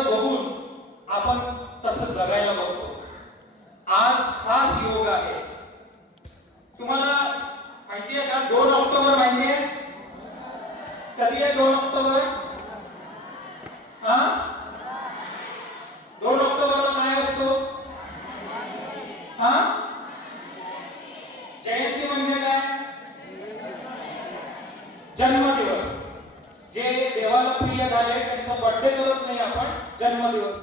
बघून आपण तसं जगायला बघतो. आज खास योग आहे. तुम्हाला माहिती आहे का 2 ऑक्टोबर माहिती आहे? कधी आहे 2 ऑक्टोबर? 2 ऑक्टोबरला काय असतो? जयंती म्हणजे काय? जन्मदिवस. जे देवाला प्रिय झाले त्यांचा बर्थडे करत नाही आपण, जन्मदिवस.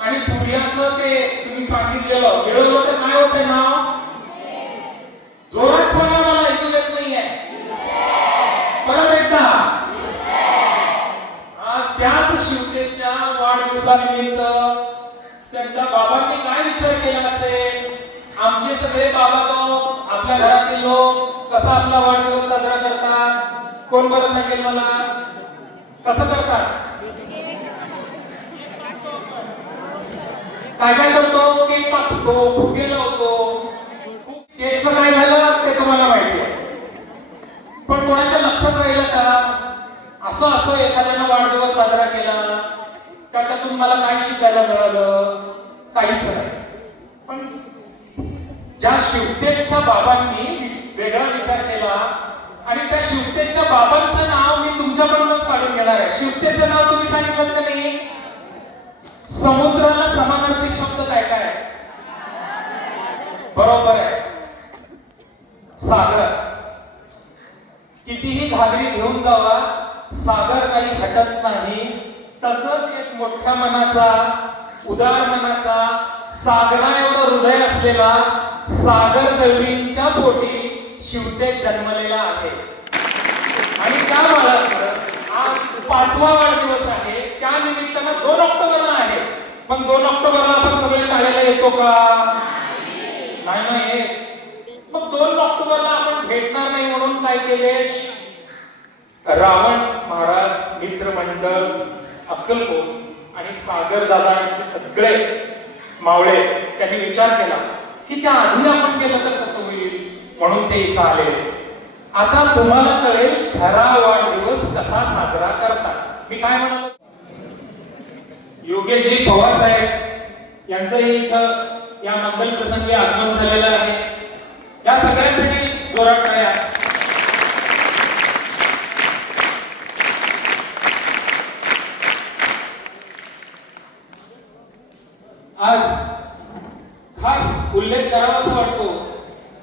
आणि सूर्याचं ते तुम्ही सांगितलेलं मिळवलं तर काय होतं नाव? जोरात सांगा, मला ऐकू येत नाहीये. परत एकदा. आज त्याच शिवतेच्या वाढदिवसानिमित्त त्यांच्या बाबांनी काय विचार केला असेल? आमचे सगळे बाबा लोक, आपल्या घरातील लोक कसा आपला वाढदिवस साजरा करतात? कोण बरं सांगेल मला? कसं करतात? काय काय करतो? केक कापतो, फुगे लावतो. केकचं काय झालं ते तुम्हाला माहिती आहे. पण कोणाच्या लक्षात राहिलं का असं एखाद्यानं वाढदिवस साजरा केला त्याच्यातून मला काय शिकायला मिळालं? काहीच नाही. पण ज्या शिवतेच्या बाबांनी वेगळा विचार केला आणि त्या शिवतेच्या बाबांचं नाव मी तुमच्याकडूनच काढून घेणार आहे. शिवतेचं नाव तुम्ही सांगितलं का नाही? समुद्राला समानार्थी शब्द काय काय? बरोबर आहे, सागर. कितीही घागरी घेऊन जावा, सागर काही हटत नाही. तसंच एक मोठ्या मनाचा, उदार मनाचा, सागरा एवढं हृदय असलेला सागर दळवींच्या पोटी शिवते जन्मलेला आहे. आणि त्या बाळाचं आज 5वा वाढदिवस आहे. त्या निमित्तानं 2 ऑक्टोबरला आहे. पण 2 ऑक्टोबरला आपण सगळे शाळेला येतो का? नाही. मग 2 ऑक्टोबरला आपण भेटणार नाही म्हणून काय केले? रावण महाराज, मित्रमंडळ, अक्कलकोट आणि सागर दादा यांचे सगळे मावळे त्यांनी विचार केला की त्या आधी आपण केलं तर कसं होईल, म्हणून ते इथं आलेले. आता तुम्हाला कळेल खरा वाढदिवस कसा साजरा करतात. मी काय म्हणालो? योगेशजी पवार साहेब यांचंही इथं या मंगल प्रसंगी आगमन झालेलं आहे. या सगळ्यांसाठी जोरात टाळ्या. आज खास उल्लेख करावासा वाटतो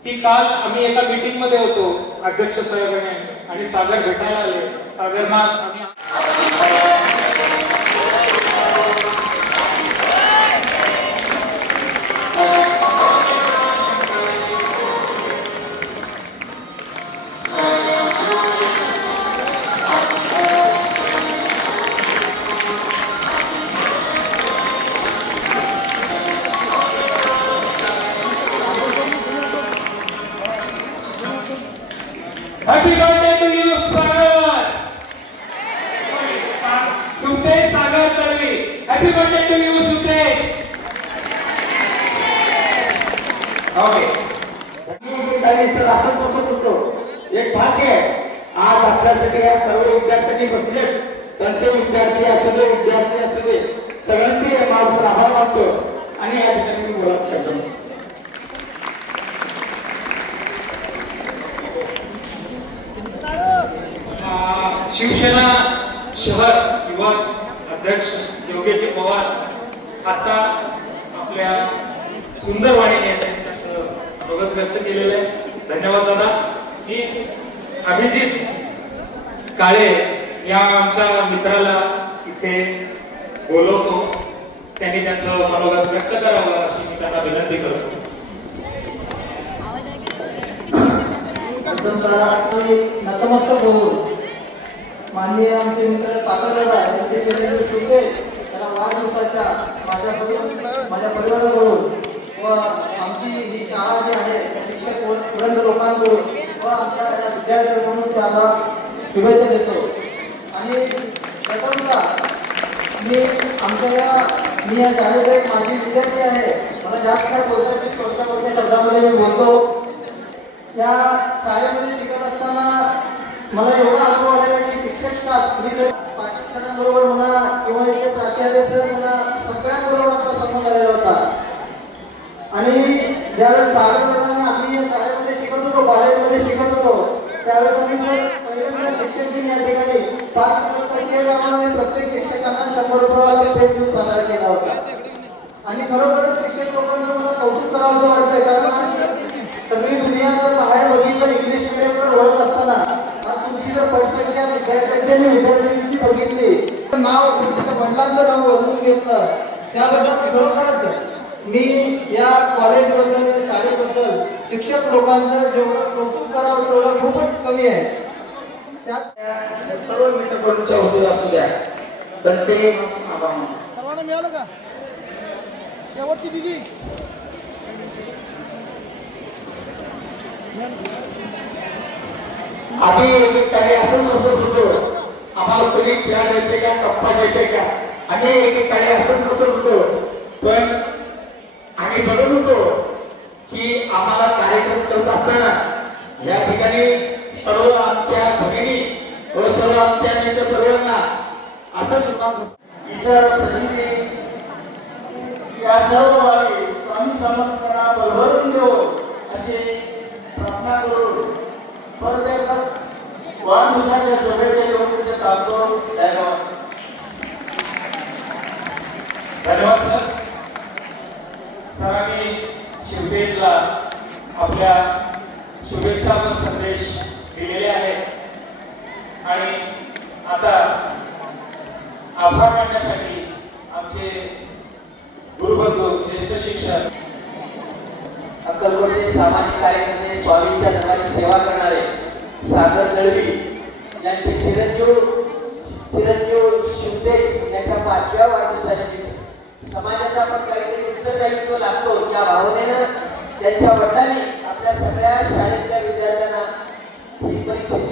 की काल आम्ही एका मीटिंग मध्ये होतो अध्यक्ष साहेबांनी आणि सागर भेटायला आले. सागरनाथ आम्ही Happy birthday to you, Sagar. Sutesh Sagar Talvi. Happy birthday to you, Sutesh. Okay. Sir असंच बसत होतो. एक भाग्य आज आपल्यासाठी या सर्व विद्यार्थ्यांनी बसले. त्यांचे विद्यार्थी असू दे, विद्यार्थी असू दे, सगळ्यांचे माझा आभार मानतो आणि या ठिकाणी मी बोलत शकतो. शिवसेना शहर युवा अध्यक्ष योगेश पवार आता आपल्या सुंदर वाणीने स्वागत व्यक्त केलेलं आहे. धन्यवाद दादा. मी अभिजित काळे या आमच्या मित्राला इथे बोलवतो. त्यांनी त्यांचं मनोगत व्यक्त करावं अशी मी त्यांना विनंती करतो. नतमस्तक होऊन माननीय आमचे मित्र सागर यांचे केलेले शुभे त्याला वाढदिवसाच्या माझ्या परिवाराकडून व आमची ही शाळा जी आहे त्या शिक्षक पुरंद लोकांकडून व आमच्या या विद्यार्थ्यांकडून त्याला शुभेच्छा देतो. आणि प्रथमतः मी या शाळेचा एक माजी विद्यार्थी आहे. मला जास्त काय बोलण्याची छोट्या शब्दामध्ये मी बोलतो. या शाळेमध्ये शिकत असताना मला एवढा अनुभव आलेला की शिक्षक स्टाफ पाकिस्तानाबरोबर म्हणा किंवा इथे प्राचार्य सर या ठिकाणी 5 दिवस आम्हाला प्रत्येक शिक्षकांना 100 रुपयाला पेन देऊन साजरा केला होता. आणि खरोखरच शिक्षक लोकांचं मला कौतुक करावं असं वाटतंय, कारण आज सगळी दुनिया जर बाहेर बघितलं इंग्लिश मिडियमवर ओळख असताना आज तुमची जर पटसंख्या विद्यार्थ्यांची आणि विद्यार्थिनींची बघितली तर नाव तुमच्या वडिलांचं नाव ओळखून घेतलं त्याबद्दल खरोखरच मी या कॉलेजबद्दल या शाळेबद्दल शिक्षक लोकांचं जेवढं कौतुक करावं तेवढं खूपच कमी आहे. त्यात सर्व मित्रपणूच्या होते असू द्या तर ते सर्वांना मिळालं का शेवटची दिदी आम्ही एकेकाळी असं बसत होतो, आम्हाला कधी खेळा द्यायचे का कप्पा द्यायचे का, आम्ही एकेकाळी असंच बसत होतो. पण आम्ही बघत होतो की आम्हाला कार्यक्रम करत असताना या ठिकाणी सर्व आमच्या भगिनी व सर्व आमच्या मित्रपरिवारांना असं सुद्धा इतर प्रसिद्धी या सर्व बाबी स्वामी समर्थांना भरभरून देऊ अशी प्रार्थना करून परत एकदा वाढदिवसाच्या शुभेच्छा देऊन तुमचे टाकतो. धन्यवाद. धन्यवाद सर. सरांनी शिवतेजला आपल्या शुभेच्छा व संदेश दिलेले आहेत आणि आता आभार मानण्यासाठी आमचे गुरुबंधू ज्येष्ठ शिक्षक अक्कलकोटचे सामाजिक कार्यकर्ते स्वामींच्या दरबारी सेवा करणारे सागर दळवी यांचे चिरंजीव शिवतेज यांच्या 5व्या वाढदिवसानिमित्त समाजाचा आपण काहीतरी उत्तरदायित्व लागतो या भावनेनं त्यांच्या वडिलांनी आपल्या सगळ्या शाळेतल्या विद्यार्थ्यांना ही परीक्षेची